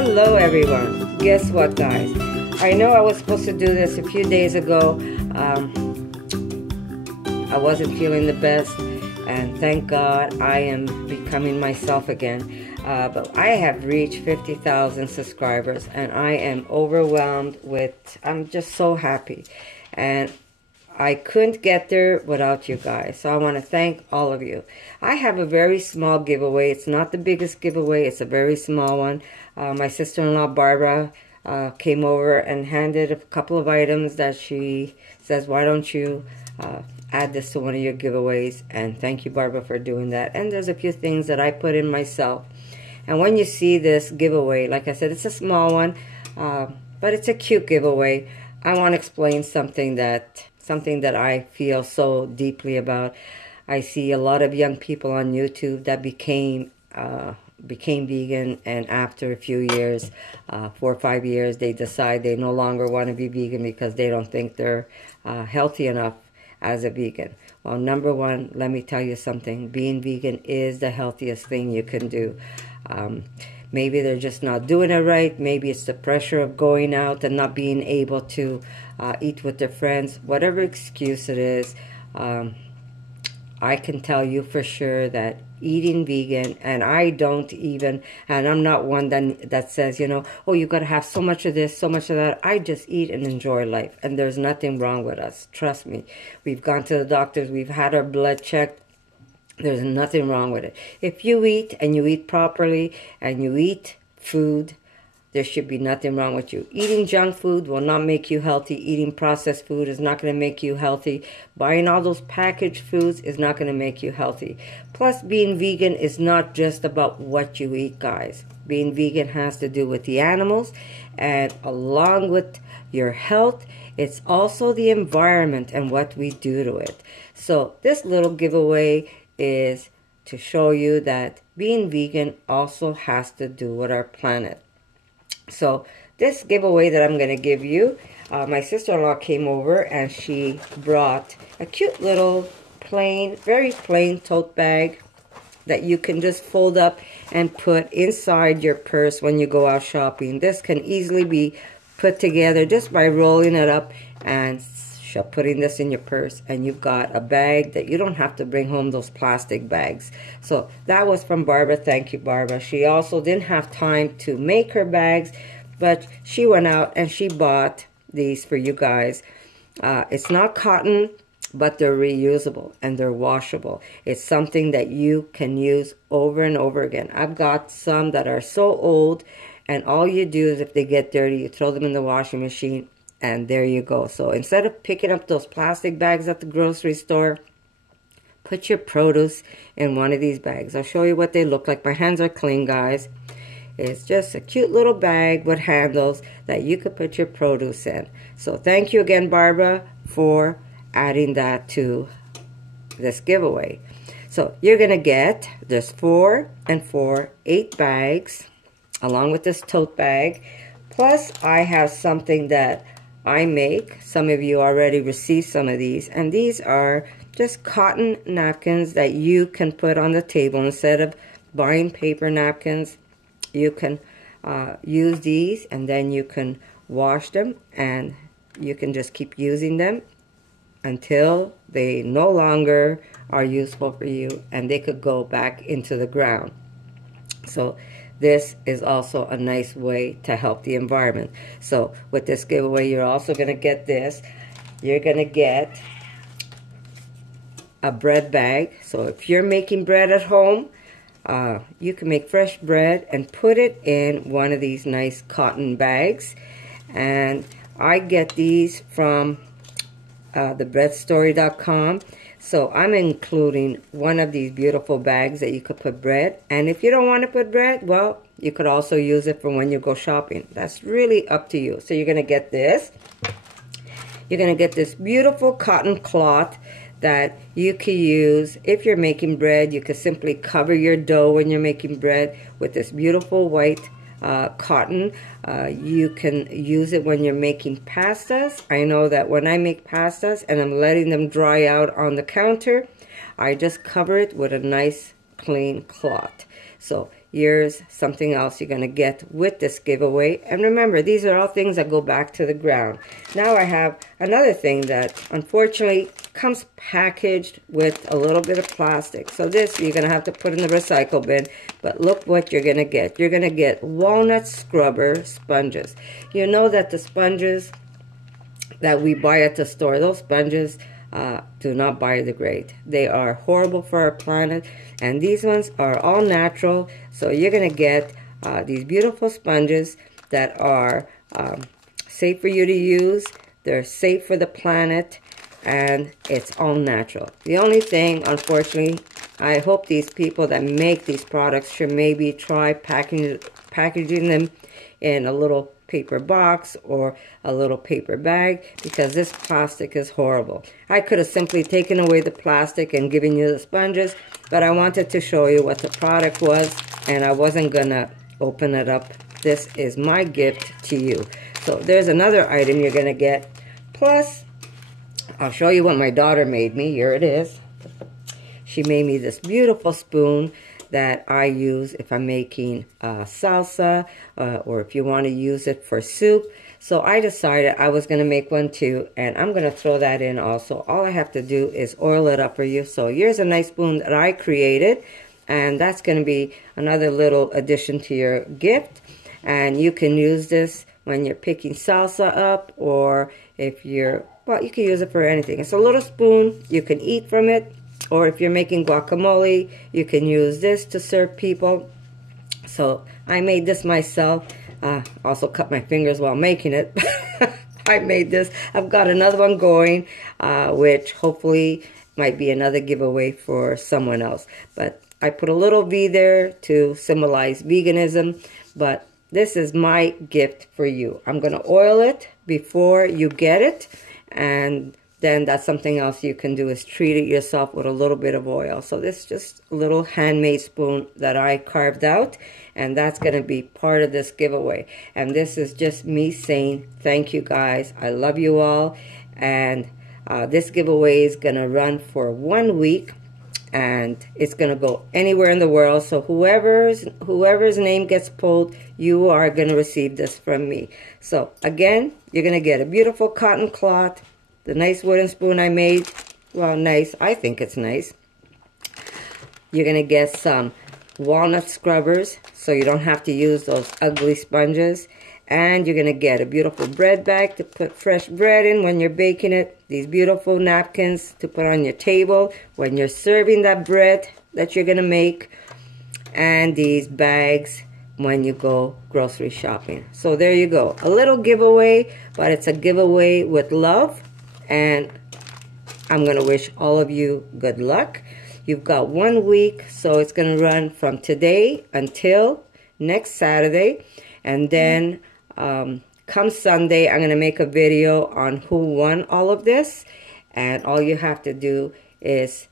Hello everyone. Guess what, guys? I know I was supposed to do this a few days ago. I wasn't feeling the best, and thank God I am becoming myself again. But I have reached 50,000 subscribers, and I am overwhelmed with, I'm just so happy. And I couldn't get there without you guys. So I want to thank all of you. I have a very small giveaway. It's not the biggest giveaway. It's a very small one. My sister-in-law, Barbara, came over and handed a couple of items that she says, why don't you add this to one of your giveaways? And thank you, Barbara, for doing that. And there's a few things that I put in myself. And when you see this giveaway, like I said, it's a small one, but it's a cute giveaway. I want to explain something that I feel so deeply about. I see a lot of young people on YouTube that became vegan, and after a few years, 4 or 5 years, they decide they no longer want to be vegan because they don't think they're healthy enough as a vegan. Well, number one, let me tell you something. Being vegan is the healthiest thing you can do. Maybe they're just not doing it right. Maybe it's the pressure of going out and not being able to eat with their friends. Whatever excuse it is, I can tell you for sure that eating vegan, and I don't even, and I'm not one that says, you know, oh, you got to have so much of this, so much of that. I just eat and enjoy life, and there's nothing wrong with us. Trust me. We've gone to the doctors. We've had our blood checked. There's nothing wrong with it. If you eat and you eat properly and you eat food, there should be nothing wrong with you. Eating junk food will not make you healthy. Eating processed food is not going to make you healthy. Buying all those packaged foods is not going to make you healthy. Plus, being vegan is not just about what you eat, guys. Being vegan has to do with the animals, and along with your health, it's also the environment and what we do to it. So this little giveaway is to show you that being vegan also has to do with our planet. So this giveaway that I'm going to give you, my sister-in-law came over and she brought a cute little plain, very plain tote bag that you can just fold up and put inside your purse when you go out shopping. This can easily be put together just by rolling it up and putting this in your purse, and you've got a bag that you don't have to bring home those plastic bags. So that was from Barbara. Thank you, Barbara. She also didn't have time to make her bags, but she went out and she bought these for you guys. It's not cotton, but they're reusable and they're washable. It's something that you can use over and over again. I've got some that are so old, and all you do is if they get dirty, you throw them in the washing machine, and there you go. So instead of picking up those plastic bags at the grocery store, put your produce in one of these bags. I'll show you what they look like. My hands are clean, guys. It's just a cute little bag with handles that you could put your produce in. So thank you again, Barbara, for adding that to this giveaway. So you're going to get this 4 and 4, 8 bags, along with this tote bag. Plus, I have something that I make. Some of you already received some of these, and these are just cotton napkins that you can put on the table. Instead of buying paper napkins, you can use these, and then you can wash them, and you can just keep using them until they no longer are useful for you, and they could go back into the ground. So this is also a nice way to help the environment. So with this giveaway, you're also going to get this. You're going to get a bread bag. So if you're making bread at home, you can make fresh bread and put it in one of these nice cotton bags. And I get these from thebreadstory.com. So I'm including one of these beautiful bags that you could put bread. And if you don't want to put bread, well, you could also use it for when you go shopping. That's really up to you. So you're going to get this. You're going to get this beautiful cotton cloth that you can use if you're making bread. You can simply cover your dough when you're making bread with this beautiful white cotton. You can use it when you're making pastas. I know that when I make pastas and I'm letting them dry out on the counter, I just cover it with a nice clean cloth. So here's something else you're going to get with this giveaway. And remember, these are all things that go back to the ground. Now I have another thing that unfortunately comes packaged with a little bit of plastic. So this you're going to have to put in the recycle bin. But look what you're going to get. You're going to get walnut scrubber sponges. You know that the sponges that we buy at the store, those sponges do not biodegrade. They are horrible for our planet, and these ones are all natural. So you're going to get these beautiful sponges that are safe for you to use. They're safe for the planet, and it's all natural. The only thing, unfortunately, I hope these people that make these products should maybe try packaging them in a little paper box or a little paper bag, because this plastic is horrible. I could have simply taken away the plastic and given you the sponges, but I wanted to show you what the product was, and I wasn't gonna open it up. This is my gift to you. So there's another item you're gonna get. Plus, I'll show you what my daughter made me. Here it is. She made me this beautiful spoon that I use if I'm making salsa, or if you want to use it for soup. So I decided I was going to make one too, and I'm going to throw that in also. All I have to do is oil it up for you. So here's a nice spoon that I created, and that's going to be another little addition to your gift. And you can use this when you're picking salsa up, or if you're, well, you can use it for anything. It's a little spoon. You can eat from it. Or if you're making guacamole, you can use this to serve people. So I made this myself. Also cut my fingers while making it. I made this. I've got another one going, which hopefully might be another giveaway for someone else. But I put a little V there to symbolize veganism. But this is my gift for you. I'm going to oil it before you get it. And then that's something else you can do, is treat it yourself with a little bit of oil. So this is just a little handmade spoon that I carved out, and that's going to be part of this giveaway. And this is just me saying thank you guys. I love you all. And this giveaway is going to run for 1 week, and it's going to go anywhere in the world. So whoever's name gets pulled, you are going to receive this from me. So again, you're going to get a beautiful cotton cloth, the nice wooden spoon I made. Well, nice. I think it's nice. You're going to get some walnut scrubbers, so you don't have to use those ugly sponges. And you're going to get a beautiful bread bag to put fresh bread in when you're baking it. These beautiful napkins to put on your table when you're serving that bread that you're going to make. And these bags when you go grocery shopping. So there you go. A little giveaway, but it's a giveaway with love. And I'm going to wish all of you good luck. You've got 1 week, so it's going to run from today until next Saturday. And then come Sunday, I'm going to make a video on who won all of this. And all you have to do is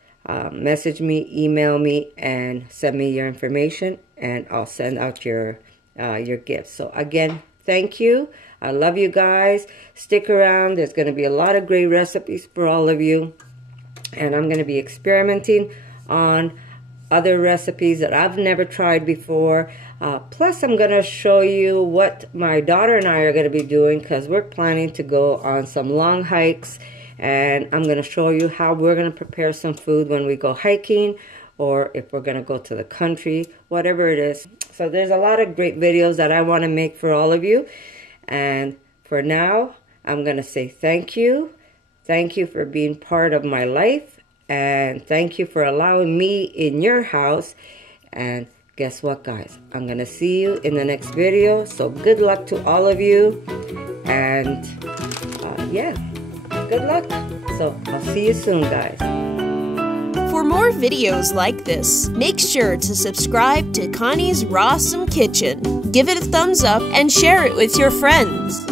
message me, email me, and send me your information. And I'll send out your gift. So again, thank you. I love you guys. Stick around. There's going to be a lot of great recipes for all of you. And I'm going to be experimenting on other recipes that I've never tried before. Plus, I'm going to show you what my daughter and I are going to be doing, because we're planning to go on some long hikes. And I'm going to show you how we're going to prepare some food when we go hiking, or if we're going to go to the country, whatever it is. So there's a lot of great videos that I want to make for all of you. And for now, I'm going to say thank you. Thank you for being part of my life. And thank you for allowing me in your house. And guess what, guys? I'm going to see you in the next video. So good luck to all of you. And yeah, good luck. So I'll see you soon, guys. For more videos like this, make sure to subscribe to Connie's RAWsome Kitchen. Give it a thumbs up and share it with your friends.